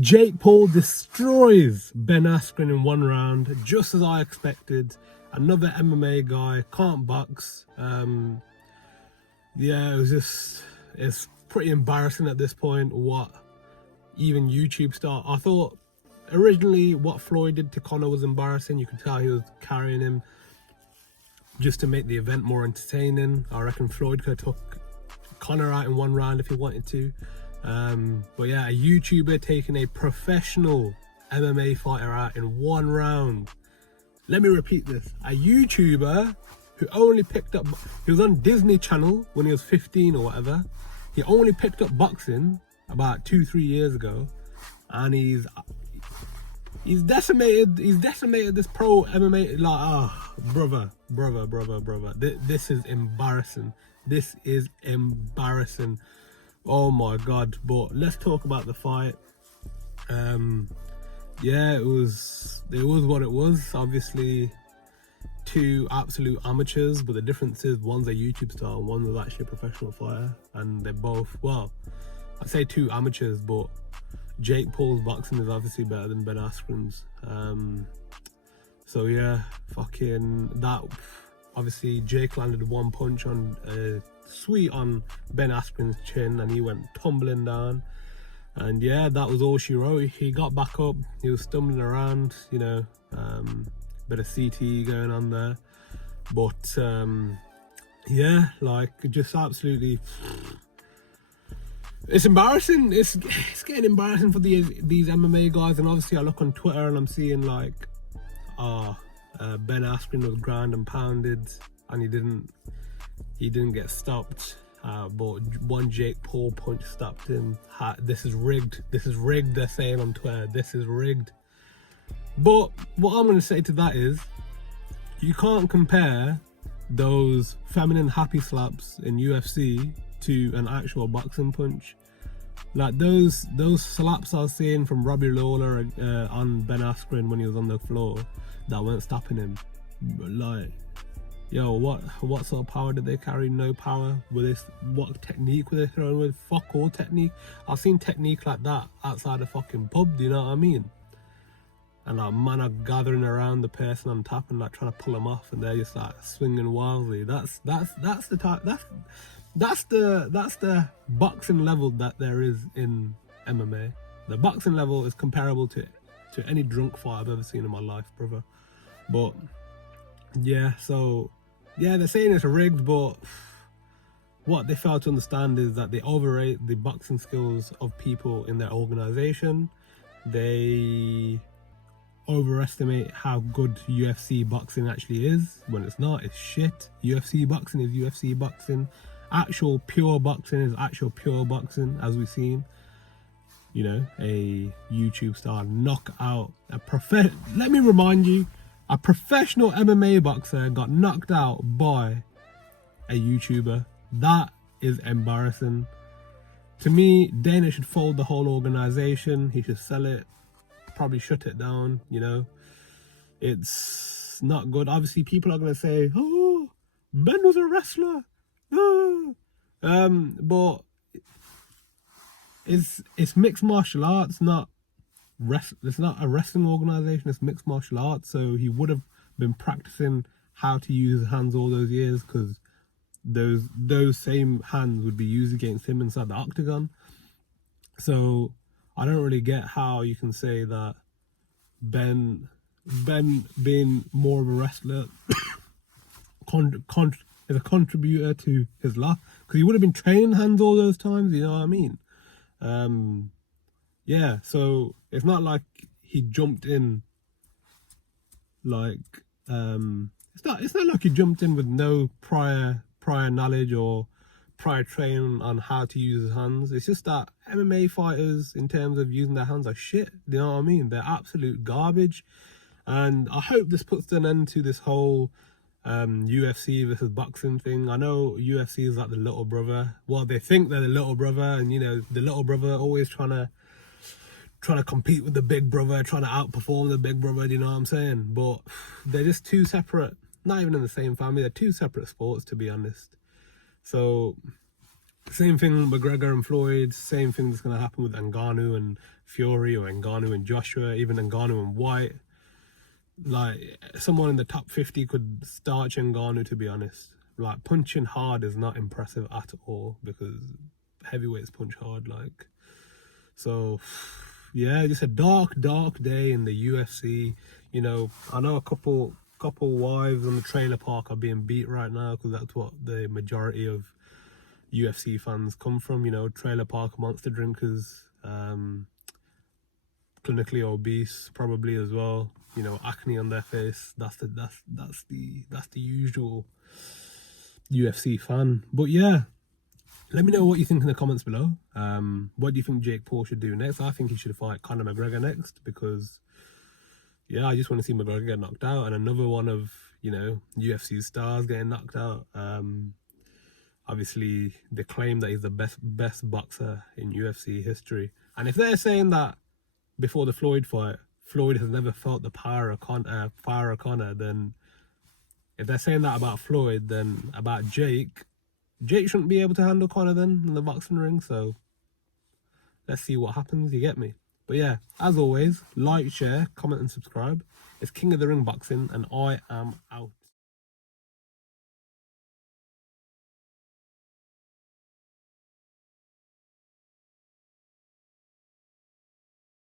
Jake Paul destroys Ben Askren in one round, just as I expected. Another MMA guy, can't box. Yeah, it's pretty embarrassing at this point what even YouTube start. I thought originally what Floyd did to Conor was embarrassing. You could tell he was carrying him just to make the event more entertaining. I reckon Floyd could have took Conor out in one round if he wanted to. But yeah, a YouTuber taking a professional MMA fighter out in one round. Let me repeat this. A YouTuber who only picked up, he was on Disney Channel when he was 15 or whatever. He only picked up boxing about 2-3 years ago, and he's decimated this pro MMA. Like, brother. This is embarrassing. This is embarrassing. Oh my god. But let's talk about the fight. Yeah, it was what it was. Obviously two absolute amateurs, but the difference is one's a YouTube star and one was actually a professional fighter, and they're both, well, I'd say two amateurs, but Jake Paul's boxing is obviously better than Ben Askren's. So yeah, fucking that. Obviously Jake landed one punch on sweet on Ben Askren's chin, and he went tumbling down. And yeah, that was all she wrote. He got back up, he was stumbling around, you know, bit of CTE going on there. But yeah, like, just absolutely, it's embarrassing. It's getting embarrassing for these MMA guys. And obviously I look on Twitter and I'm seeing like, Ben Askren was ground and pounded and he didn't get stopped. But one Jake Paul punch stopped him. This is rigged. This is rigged, they're saying on Twitter. This is rigged. But what I'm going to say to that is, you can't compare those feminine happy slaps in UFC to an actual boxing punch. Like those slaps I was seeing from Robbie Lawler on Ben Askren when he was on the floor, that weren't stopping him. But like, yo, what sort of power did they carry? No power. What technique were they throwing with? Fuck all technique. I've seen technique like that outside a fucking pub, do you know what I mean? And like, man are gathering around the person on top and like trying to pull them off, and they're just like swinging wildly. That's the type, that's the boxing level that there is in MMA. The boxing level is comparable to any drunk fight I've ever seen in my life, brother. But yeah, so yeah, they're saying it's rigged, but what they fail to understand is that they overrate the boxing skills of people in their organization. They overestimate how good UFC boxing actually is, when it's not. It's shit. UFC boxing is UFC boxing. Actual pure boxing is actual pure boxing, as we've seen. You know, a YouTube star knock out let me remind you, a professional MMA boxer got knocked out by a YouTuber. That is embarrassing. To me, Dana should fold the whole organization. He should sell it, probably shut it down, you know. It's not good. Obviously, people are going to say, oh, Ben was a wrestler. Oh. But it's mixed martial arts, it's not a wrestling organization, it's mixed martial arts. So he would have been practicing how to use his hands all those years, because those same hands would be used against him inside the octagon. So I don't really get how you can say that Ben being more of a wrestler is a contributor to his loss, because he would have been training hands all those times, you know what I mean? Yeah, so it's not like he jumped in like it's not like he jumped in with no prior knowledge or prior training on how to use his hands. It's just that MMA fighters, in terms of using their hands, are shit, you know what I mean? They're absolute garbage. And I hope this puts an end to this whole UFC versus boxing thing. I know UFC is like the little brother. Well, they think they're the little brother, and you know, the little brother always trying to compete with the big brother, trying to outperform the big brother, you know what I'm saying? But they're just two separate, not even in the same family, they're two separate sports, to be honest. So Same thing McGregor and Floyd, same thing that's going to happen with Ngannou and Fury, or Ngannou and Joshua, even Ngannou and White. Like, someone in the top 50 could starch Ngannou, to be honest. Like, punching hard is not impressive at all, because heavyweights punch hard, like. So, yeah, just a dark day in the UFC. You know, I know a couple wives on the trailer park are being beat right now, because that's what the majority of UFC fans come from. You know, trailer park monster drinkers, clinically obese probably as well. You know, acne on their face. That's the usual UFC fan. But yeah, let me know what you think in the comments below. What do you think Jake Paul should do next? I think he should fight Conor McGregor next, because yeah, I just want to see McGregor get knocked out, and another one of, you know, UFC stars getting knocked out. Obviously, they claim that he's the best boxer in UFC history, and if they're saying that before the Floyd fight, Floyd has never felt the power of Conor, then if they're saying that about Floyd, then about Jake shouldn't be able to handle Conor then in the boxing ring. So let's see what happens, you get me? But yeah, as always, like, share, comment and subscribe. It's King of the Ring Boxing, and I am out.